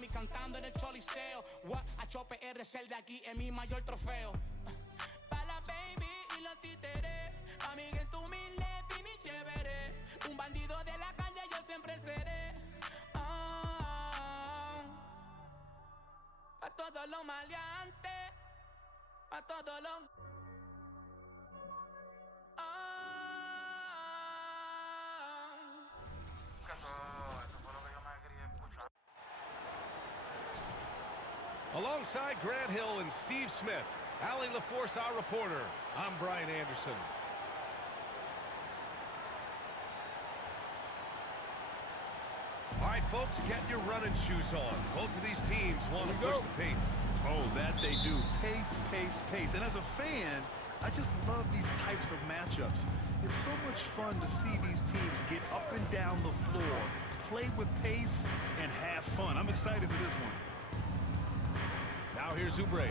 Miami cantando en el Choliseo. What, a Chope R ser de aquí es mi mayor trofeo. Pa' la baby y los títeres, amiga en tu humilde, fin y chévere. Un bandido de la calle yo siempre seré. Pa' todos los maleantes, pa' todos los... Alongside Grant Hill and Steve Smith, Allie LaForce, our reporter, I'm Brian Anderson. All right, folks, get your running shoes on. Both of these teams want to push the pace. Oh, that they do. Pace, pace, pace. And as a fan, I just love these types of matchups. It's so much fun to see these teams get up and down the floor, play with pace, and have fun. I'm excited for this one. Now here's Oubre.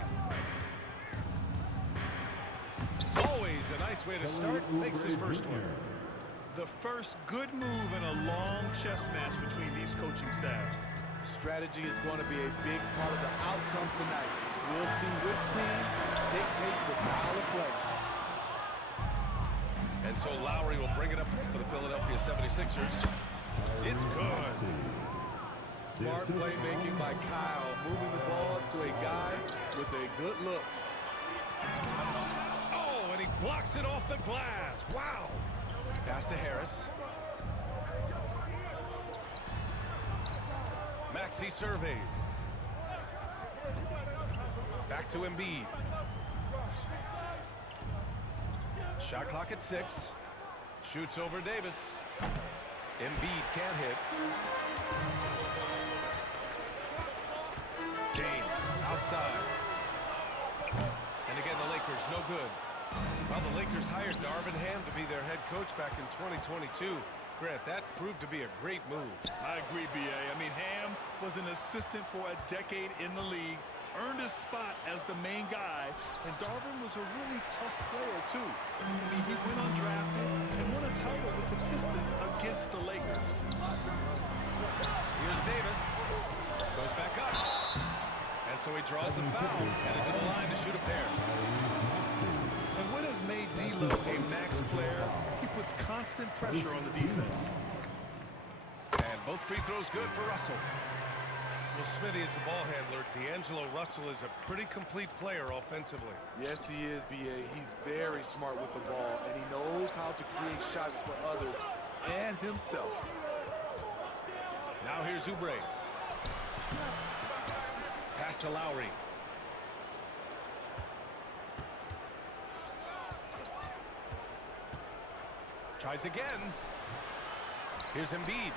Always a nice way to start. Makes his first one. The first good move in a long chess match between these coaching staffs. Strategy is going to be a big part of the outcome tonight. We'll see which team dictates the style of play. And so Lowry will bring it up for the Philadelphia 76ers. It's good. Smart playmaking by Kyle, moving the ball to a guy with a good look. Oh, and he blocks it off the glass. Wow. Pass to Harris. Maxey surveys. Back to Embiid. Shot clock at 6. Shoots over Davis. Embiid can't hit. James outside. And again, the Lakers no good. Well, the Lakers hired Darvin Ham to be their head coach back in 2022. Grant, that proved to be a great move. I agree, B.A. I mean, Ham was an assistant for a decade in the league, earned his spot as the main guy, and Darvin was a really tough player, too. I mean, he went undrafted and won a title with the Pistons against the Lakers. Here's Davis. Goes back up. And so he draws the foul, headed to the line to shoot a pair. And what has made D-Lo a max player? He puts constant pressure on the defense. And both free throws good for Russell. Well, Smitty is the ball handler. D'Angelo Russell is a pretty complete player offensively. Yes, he is, B.A. He's very smart with the ball, and he knows how to create shots for others and himself. Now here's Oubre. Pass to Lowry. Tries again. Here's Embiid.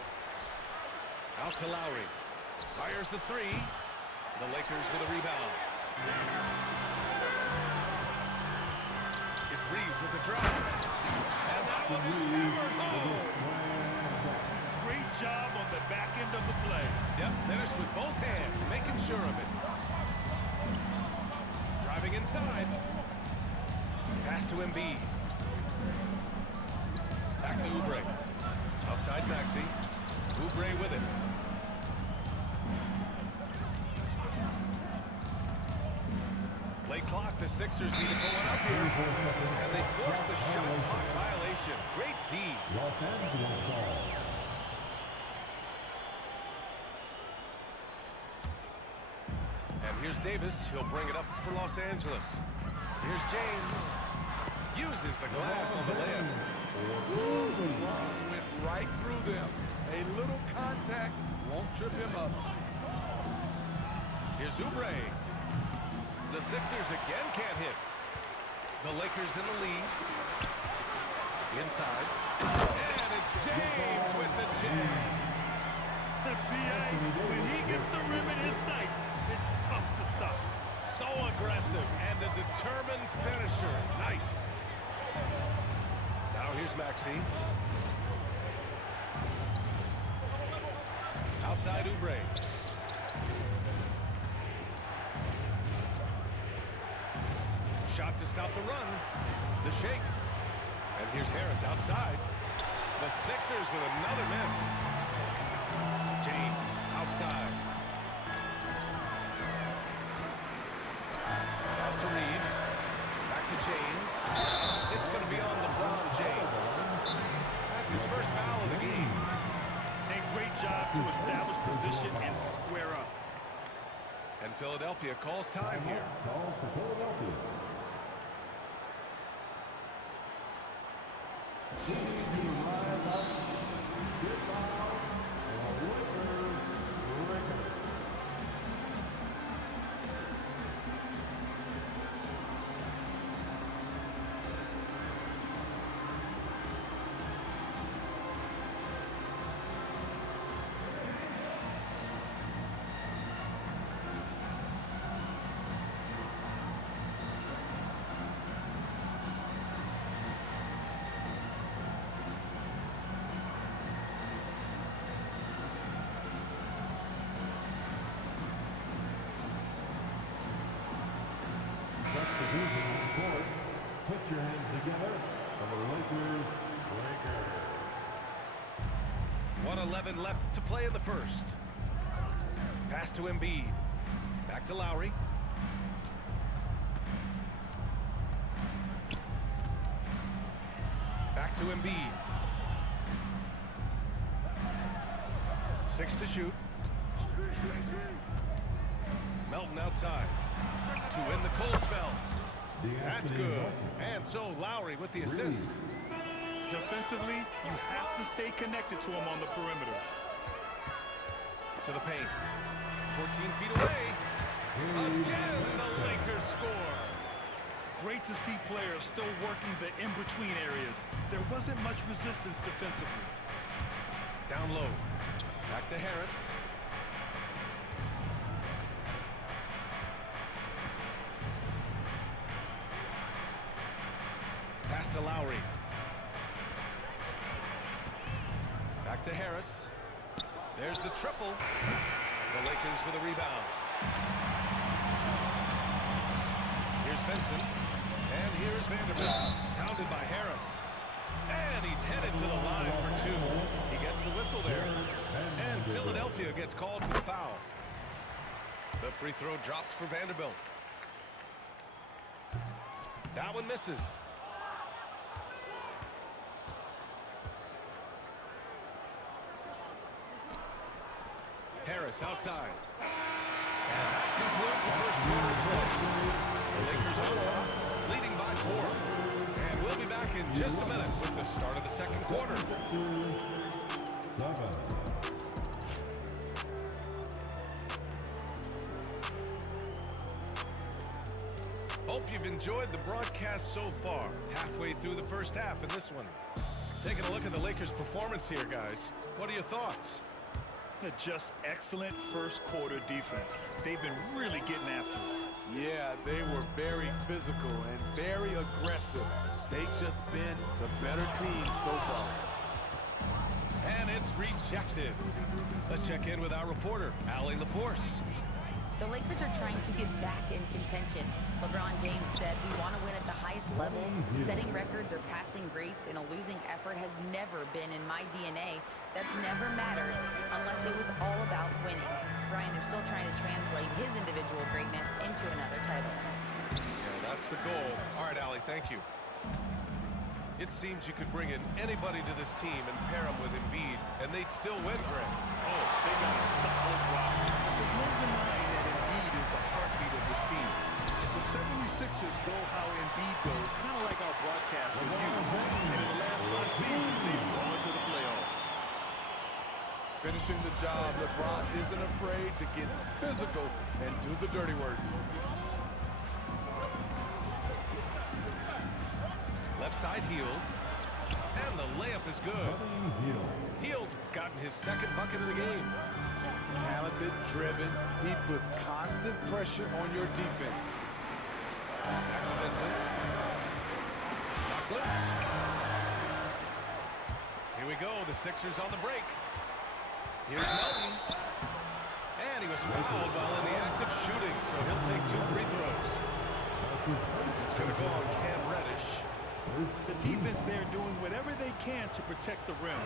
Out to Lowry. Fires the three. The Lakers with a rebound. It's Reeves with the drive. And that one is hammered home. Great job on the back end of the play. Yep, finished with both hands, making sure of it. Driving inside. Pass to Embiid. Back to Oubre. Outside Maxey. Oubre with it. Late clock, the Sixers need to go one up here. And they forced the shot clock violation. Great D. And here's Davis. He'll bring it up for Los Angeles. Here's James. Uses the glass on the layup. The ball went right through them. A little contact won't trip him up. Here's Oubre. The Sixers again can't hit. The Lakers in the lead. Inside. And it's James with the jam. B.A., when he gets the rim in his sights, it's tough to stop. So aggressive and a determined finisher. Nice. Now here's Maxey. Outside Oubre. Shot to stop the run. The shake. And here's Harris outside. The Sixers with another miss. James outside. to establish position and square up. And Philadelphia calls time here. Call for Philadelphia. Put your hands together for the Lakers Breakers. 1:11 left to play in the first. Pass to Embiid. Back to Lowry. Back to Embiid. 6 to shoot. Melton outside to win the cold spell. That's good. And so Lowry with the assist. Defensively, you have to stay connected to him on the perimeter. To the paint. 14 feet away. Again, the Lakers score. Great to see players still working the in-between areas. There wasn't much resistance defensively. Down low. Back to Harris. Pass to Lowry. Back to Harris. There's the triple. The Lakers with a rebound. Here's Vincent. And here's Vanderbilt. Pounded by Harris. And he's headed to the line for two. He gets the whistle there. And Philadelphia gets called for the foul. The free throw drops for Vanderbilt. That one misses. Harris outside. And that concludes the first quarter of play. The Lakers on top, leading by 4. And we'll be back in just a minute with the start of the second quarter. Hope you've enjoyed the broadcast so far. Halfway through the first half in this one. Taking a look at the Lakers' performance here, guys. What are your thoughts? Just excellent first quarter defense. They've been really getting after it. Yeah, they were very physical and very aggressive. They've just been the better team so far. And it's rejected. Let's check in with our reporter, Allie LaForce. The Lakers are trying to get back in contention. LeBron James said, "We want to win at the highest level. Setting records or passing greats in a losing effort has never been in my DNA. That's never mattered unless it was all about winning." Brian, they're still trying to translate his individual greatness into another title. Yeah, that's the goal. All right, Allie, thank you. It seems you could bring in anybody to this team and pair them with Embiid, and they'd still win, Greg. Oh, they got a solid roster. There's no denying that Embiid is the heartbeat of this team. The 76ers go how Embiid goes, kind of like our broadcast with you. And in the last 5 seasons, they've gone to the playoffs. Finishing the job, LeBron isn't afraid to get physical and do the dirty work. Left side Hield. And the layup is good. Hield's gotten his second bucket of the game. Talented, driven, he puts constant pressure on your defense. Back to Vincent. Knocked loose. Here we go, the Sixers on the break. Here's Melton. And he was fouled while in the act of shooting, so he'll take 2 free throws. It's going to go on Cam Reddish. The defense there doing whatever they can to protect the rim.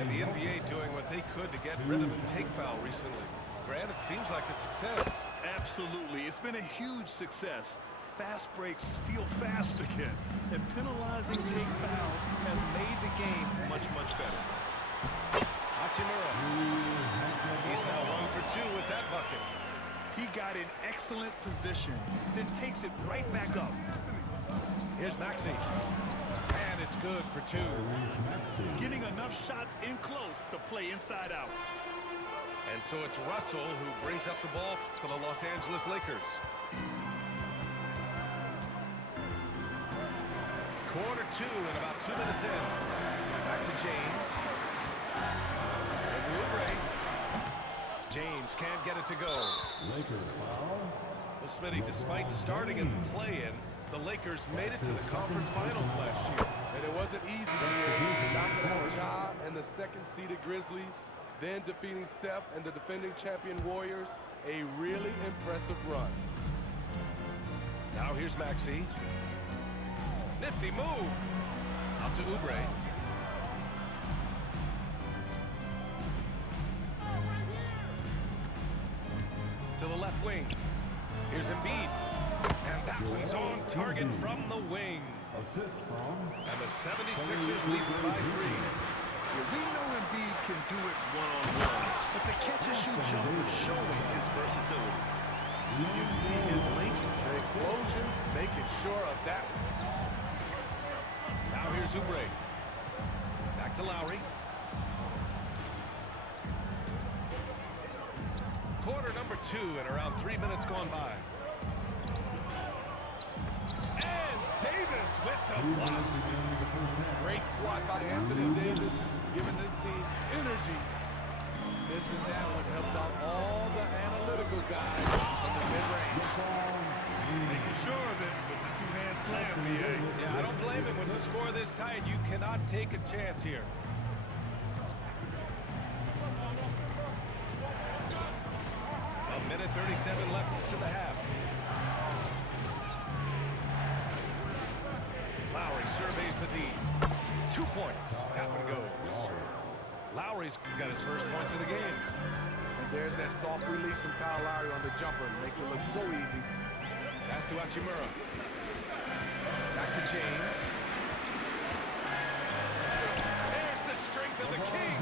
And the NBA doing what they could to get rid of a take foul recently. Grant, it seems like a success. Absolutely. It's been a huge success. Fast breaks feel fast again. And penalizing take fouls has made the game much, much better. excellent position, then takes it right back up. Here's Maxey. And it's good for two. Getting enough shots in close to play inside out. And so it's Russell who brings up the ball for the Los Angeles Lakers. Quarter two and about 2 minutes in. Back to James. Over Oubre. James can't get it to go. Lakers foul. Well, Smitty, despite starting in the play-in, the Lakers made it to the conference finals last year. And it wasn't easy. Knocking out Ja and the second-seeded Grizzlies, then defeating Steph and the defending champion Warriors. A really impressive run. Now here's Maxey. Nifty move. Out to Oubre. To the left wing. Here's Embiid. And that one's on target from the wing. Assist from. And the 76ers lead by 3. Yeah, we know Embiid can do it one-on-one, but the catch-and-shoot jumper is showing his versatility. You see his length, the explosion, making sure of that one. Now here's Oubre. Back to Lowry. Quarter number 2 and around 3 minutes gone by. And Davis with the block. Great swat by Anthony Davis, giving this team energy. Missing that one helps out all the analytical guys from the mid-range. Making sure of it with the two-hand slam, B.A. Yeah, I don't blame him. With the score this tight, you cannot take a chance here. A minute 37 left to the half. Lowry surveys the D. 2 points. That one goes. Lowry's got his first points of the game. And there's that soft release from Kyle Lowry on the jumper. Makes it look so easy. Pass to Hachimura. Back to James. There's the strength of the King.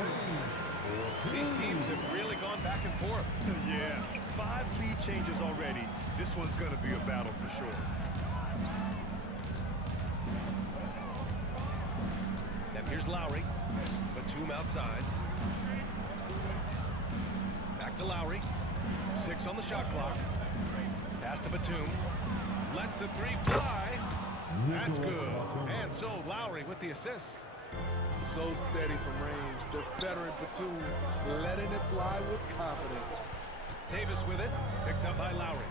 These teams have really gone back and forth. Yeah, 5 lead changes already. This one's going to be a battle for sure. And here's Lowry. Batum outside. Back to Lowry. 6 on the shot clock. Pass to Batum. Lets the 3 fly. That's good. And so Lowry with the assist. So steady from range. The veteran Batum letting it fly with confidence. Davis with it. Picked up by Lowry.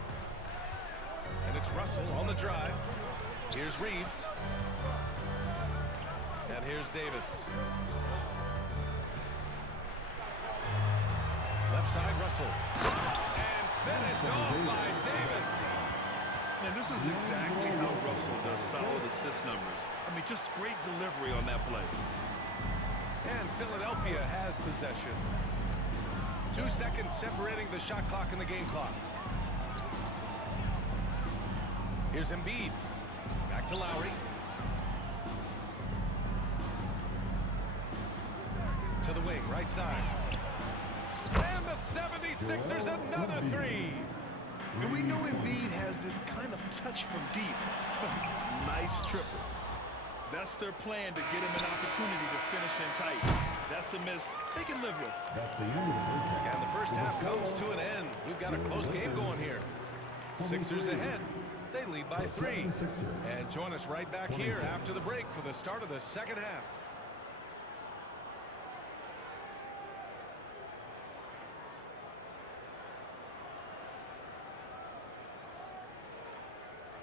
And it's Russell on the drive. Here's Reeves. And here's Davis. Left side, Russell. And finished off by Davis. And this is exactly how Russell does solid assist numbers. I mean, just great delivery on that play. And Philadelphia has possession. 2 seconds separating the shot clock and the game clock. Here's Embiid. Back to Lowry. To the wing, right side. And the 76ers another 3. And we know Embiid has this kind of touch from deep. Nice triple. That's their plan to get him an opportunity to finish in tight. That's a miss they can live with. That's the end of the first half. And the first half comes to an end. We've got a close game going here. Sixers ahead. They lead by 3. And join us right back here after the break for the start of the second half.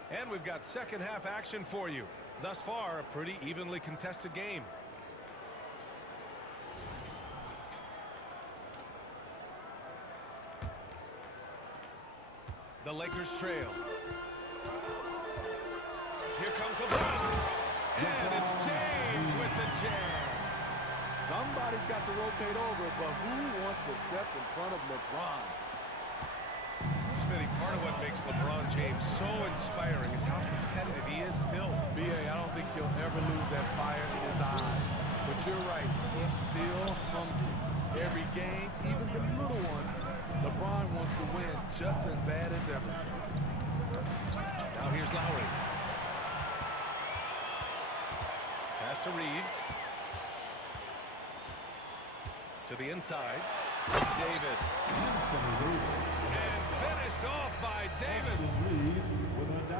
And we've got second half action for you. Thus far, a pretty evenly contested game. The Lakers trail. Here comes LeBron. And it's James with the jam. Somebody's got to rotate over, but who wants to step in front of LeBron? Smitty, part of what makes LeBron James so inspiring is how competitive he is still. B.A., I don't think he'll ever lose that fire in his eyes. But you're right, he's still hungry. Every game, even the little ones, LeBron wants to win just as bad as ever. Now here's Lowry. Pass to Reeves. To the inside. Davis. And finished off by Davis.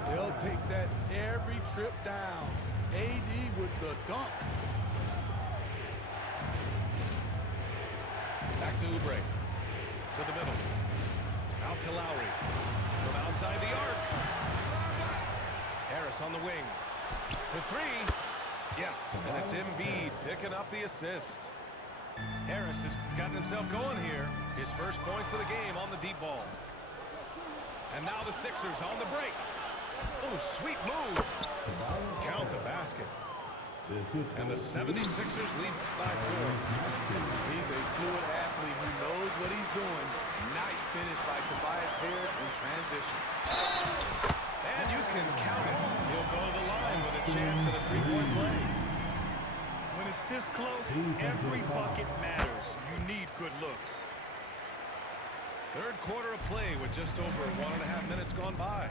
They'll take that every trip down. AD with the dunk. Back to Oubre. To the middle. Out to Lowry. From outside the arc. Harris on the wing. For three. Yes, and it's Embiid picking up the assist. Harris has gotten himself going here. His first points of the game on the deep ball. And now the Sixers on the break. Oh, sweet move. Count the basket. And the 76ers lead by 4. He's a fluid athlete who knows what he's doing. Nice finish by Tobias Harris in transition. And you can count it. He'll go to the line with a chance at a three-point play. When it's this close, every bucket matters. You need good looks. Third quarter of play with just over 1.5 minutes gone by.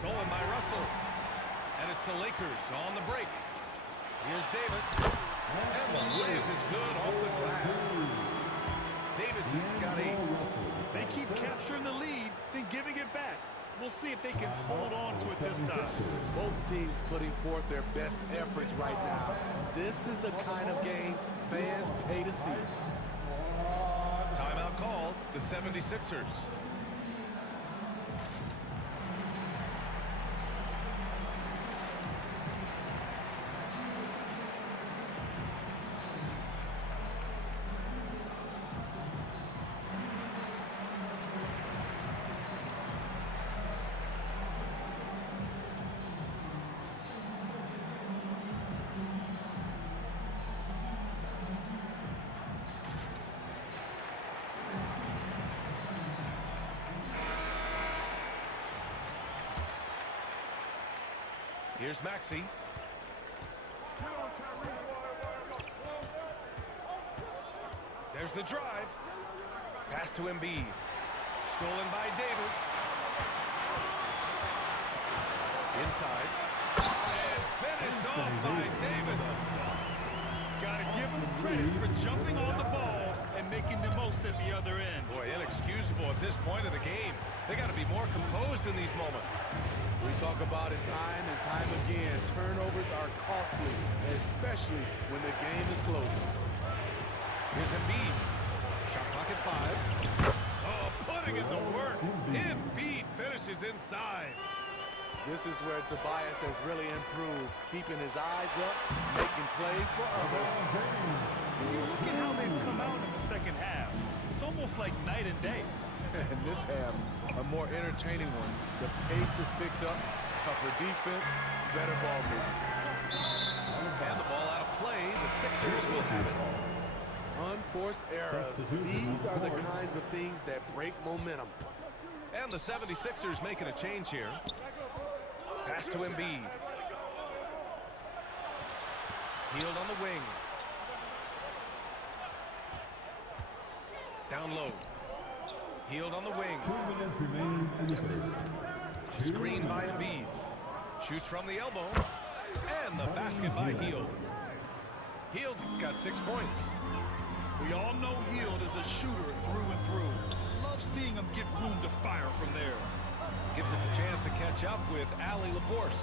Stolen by Russell. And it's the Lakers on the break. Here's Davis. And the layup is good off the glass. Davis has got 8. They keep capturing the lead, then giving it back. We'll see if they can hold on to it this time. Both teams putting forth their best efforts right now. This is the kind of game fans pay to see. Timeout called, the 76ers. Here's Maxey. There's the drive. Pass to Embiid. Stolen by Davis. Inside. And finished off by Davis. Gotta give him credit for jumping on the ball and making the most at the other end. Boy, inexcusable at this point of the game. They got to be more composed in these moments. We talk about it time and time again. Turnovers are costly, especially when the game is close. Here's Embiid. Shot clock at 5. Oh, putting in the work. Embiid finishes inside. This is where Tobias has really improved, keeping his eyes up, making plays for others. Look at how they've come out in the second half. It's almost like night and day. And this half, a more entertaining one. The pace is picked up, tougher defense, better ball movement. And the ball out of play. The Sixers will have it. Unforced errors. These are the kinds of things that break momentum. And the 76ers making a change here. Pass to Embiid. Healed on the wing. Down low. Healed on the wing. 2 minutes remaining in the third. Screen by Embiid. Shoots from the elbow. And the basket by Hield. Hield's got 6 points. We all know Hield is a shooter through and through. Love seeing him get room to fire from there. Gives us a chance to catch up with Allie LaForce.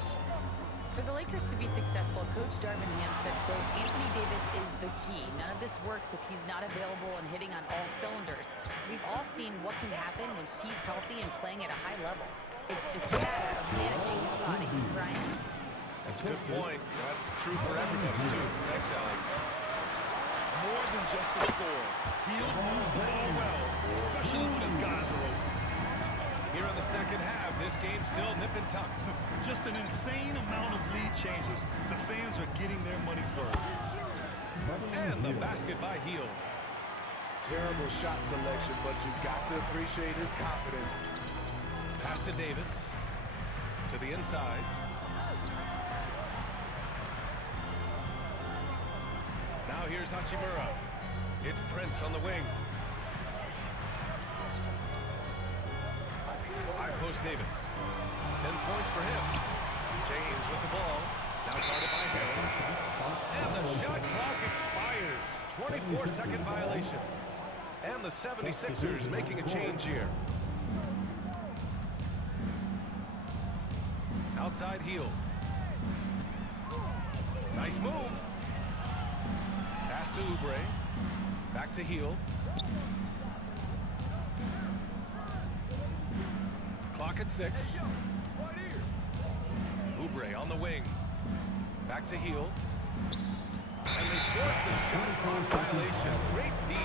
For the Lakers to be successful, Coach Darvin Ham said, quote, Anthony Davis is the key. None of this works if he's not available and hitting on all cylinders. We've all seen what can happen when he's healthy and playing at a high level. It's just a matter of managing his body. Brian? That's a good point. That's true for everybody, too. Thanks, Allie. More than just a score. Hield moves the ball well, especially when his guys are open. Here in the second half, this game's still nip and tuck. Just an insane amount of lead changes. The fans are getting their money's worth. And the basket by Hield. Terrible shot selection, but you've got to appreciate his confidence. Pass to Davis. To the inside. Now here's Hachimura. It's Prince on the wing. High post Davis. 10 points for him. James with the ball. Now guarded by Harris. And the shot clock expires. 24-second violation. And the 76ers making a change here. Outside heel. Nice move. Pass to Oubre. Back to heel. Clock at 6. Oubre on the wing. Back to heel. And they forced the shot clock violation. Great D.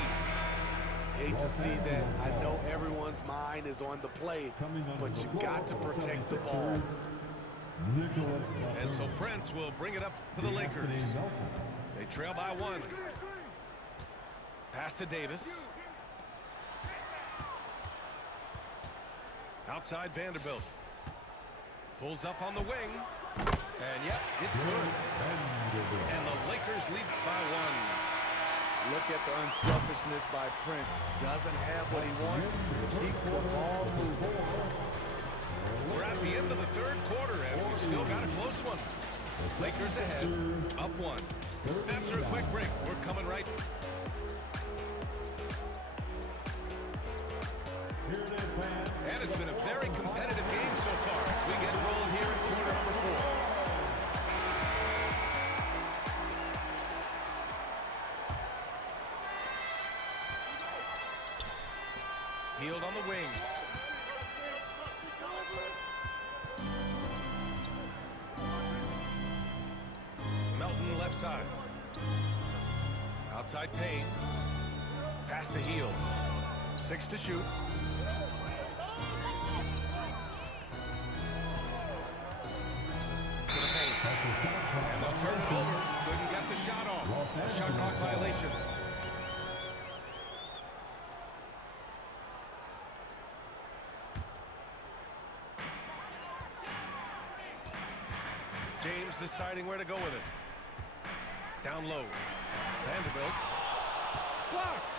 Hate to see that. I know everyone's mind is on the play, but you've got to protect the ball. And so Prince will bring it up for the Lakers. They trail by 1. Pass to Davis. Outside Vanderbilt. Pulls up on the wing. And yep, it's good. And the Lakers lead by 1. Look at the unselfishness by Prince. Doesn't have what he wants. Keep the ball moving. We're at the end of the third quarter, and we've still got a close one. Lakers ahead, up 1. After a quick break, we're coming right. And it's been a very competitive game so far as we get rolling here at quarter number 4. Hield on the wing. Melton left side. Outside Payne. Pass to Hield. 6 to shoot. To the paint. And they'll turn it over. Couldn't get the shot off. A shot clock violation. James deciding where to go with it. Down low. Vanderbilt. Blocked.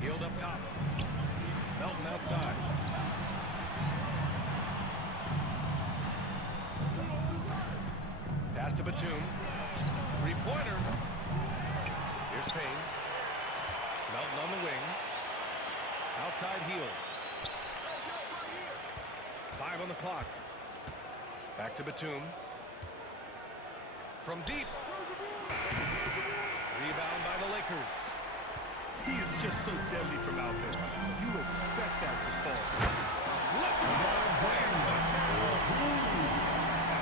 Hield up top. Melton outside. Pass to Batum. Three-pointer. Here's Payne. Melton on the wing. Outside Hield. 5 on the clock. Back to Batum. From deep. Rebound by the Lakers. He is just so deadly from out there. You expect that to fall. Look! Fires back down.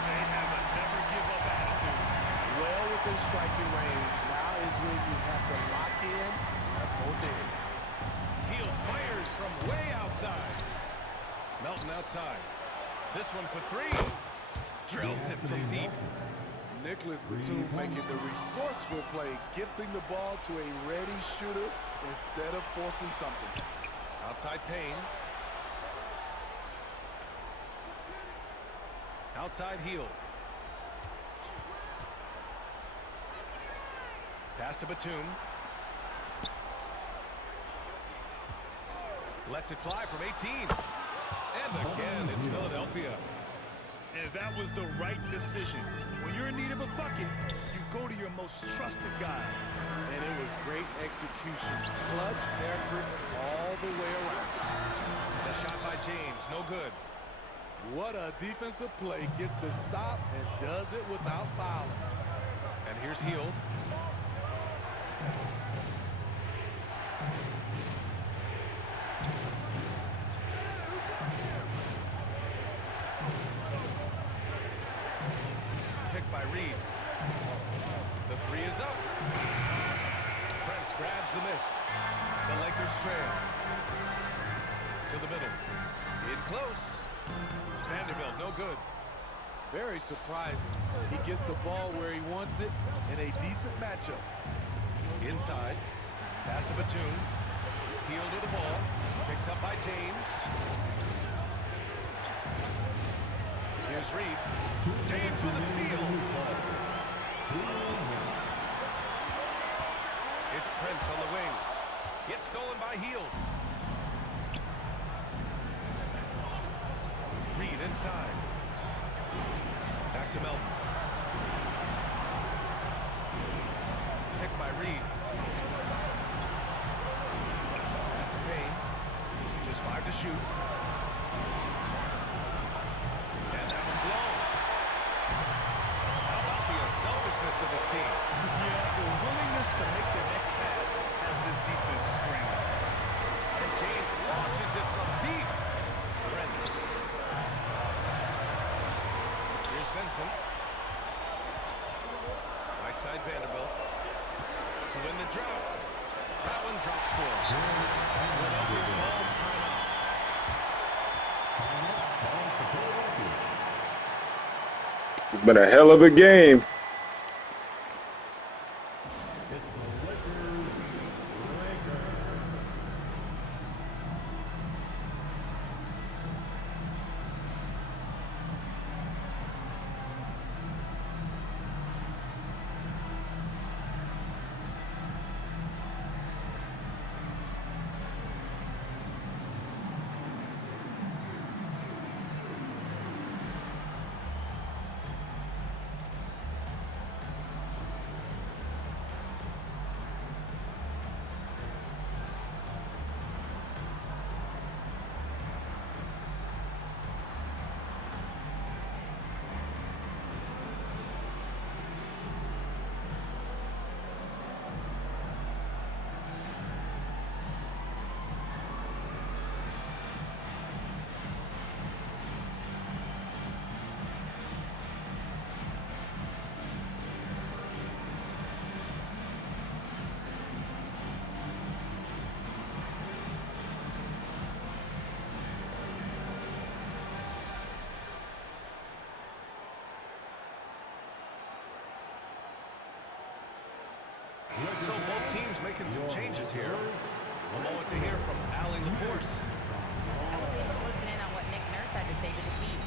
They have a never-give-up attitude. Well within striking range. Now is when you have to lock in at both ends. Hield fires from way outside. Melton outside. This one for 3. Drills it from deep. Nicholas Batum making the resourceful play, gifting the ball to a ready shooter instead of forcing something. Outside Payne. Outside Hield. Pass to Batum. Lets it fly from 18. And again, it's Philadelphia. And that was the right decision. When you're in need of a bucket, you go to your most trusted guys. And it was great execution. Clutch effort all the way around. The shot by James, no good. What a defensive play. Gets the stop and does it without fouling. And here's Hield. Picked by Reed. The 3 is up. Prince grabs the miss. The Lakers trail. To the middle. In close. Vanderbilt, no good. Very surprising. He gets the ball where he wants it in a decent matchup. Inside. Pass to Batum. Hield with the ball. Picked up by James. Here's Reed. James with a steal. It's Prince on the wing. It's stolen by high-heeled. Reed inside. Back to Melton. Picked by Reed. Pass to Payne. Just 5 to shoot. And that one's low. How about the unselfishness of this team? Yeah, the willingness to make the next pass has this defense scrambling. And James launches it from deep. Brent. Here's Vincent. Right side Vanderbilt. To win the drought. That one drops for him. Philadelphia calls timeout. It's been a hell of a game. So both teams making some changes here. A moment to hear from Allie LaForce. I was able to listen in on what Nick Nurse had to say to the team.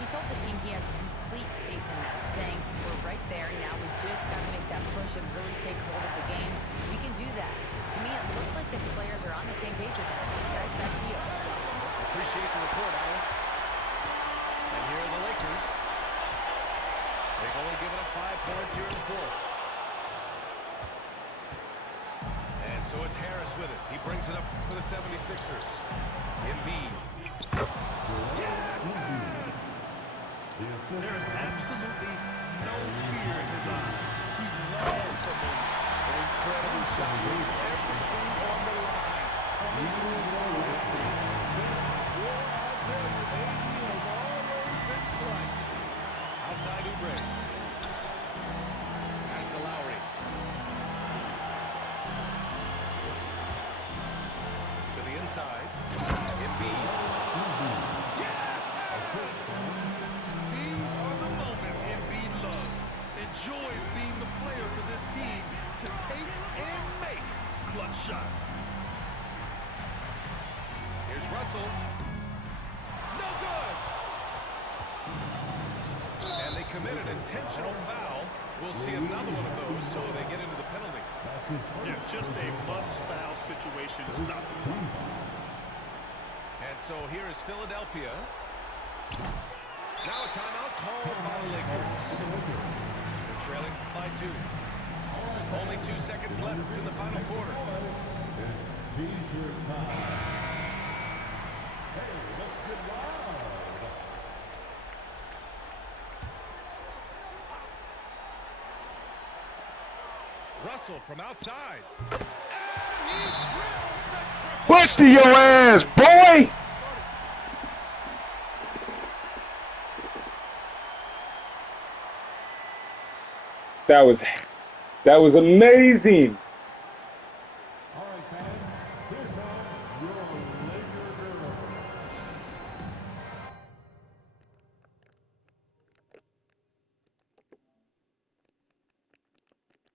He told the team he has complete faith in them, saying, we're right there now, we just got to make that push and really take hold of the game. We can do that. To me, it looked like his players are on the same page with him. Guys, back to you. Appreciate the report, Allie. And here are the Lakers. They've only given up 5 points here in the fourth. And so it's Harris with it. He brings it up for the 76ers. Embiid. There's absolutely no fear in his eyes. He loves the moment. Incredible shot. Everything on the line. Coming through this team. Well, I tell you, AD has always been clutch. Outside Oubre. Pass to Lowry. To the inside. Embiid. These are the moments Embiid loves. Enjoys being the player for this team to take and make clutch shots. Here's Russell. No good. And they commit an intentional foul. We'll see another one of those, so they get into the penalty. Yeah, just a must-foul situation to stop the team. And so here is Philadelphia. Now a timeout called by the Lakers. They're trailing by 2. Only 2 seconds left in the final quarter. Russell from outside. Bust to your ass, boy! That was amazing.